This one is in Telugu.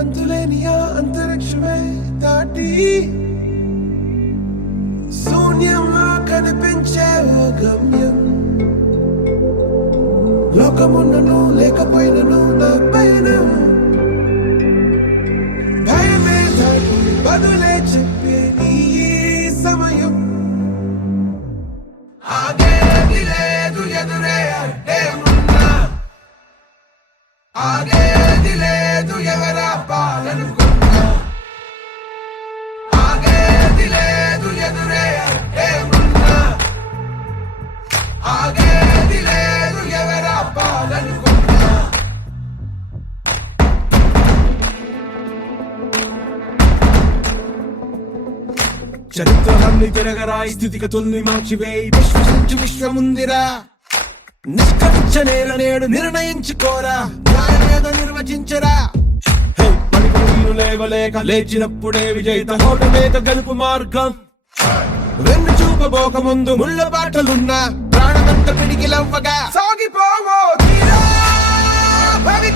అంతులేని ఆ అంతరిక్షమే దాటి శూన్యంలో కనిపించే ఓ గమ్యం. లోకమున్నను లేకపోయినను నా పైన భయమే దాటుని బదులే చెప్పే నీ సమయం. ఆగేది లేదు ఎదురే అడ్డే ఉన్నా, ఆగేది లేదు ఎవరా పాలనుకున్నా, ఆగేది లేదు ఎదురే అడ్డే ఉన్నా, ఆగేది లేదు ఎవరా పాలనుకున్నా. చరిత్రలన్నీ తిరగరా, స్థితిగతుల్ని మార్చివేయి, విశ్వసించు విశ్వముందిరా. నిష్కరించనేల నేడు నిర్ణయించుకోరా, న్యాయమేదో నిర్వచించరా. పడిపోయిన లేవలేక లేచినప్పుడే విజేత, హోటమేక గెలుపు మార్గం. వెన్ను చూపబోక ముందు ముళ్ళ బాటలున్నా ప్రాణమంత పిడికిలవ్వగా సాగిపోవో తీరా భవిత.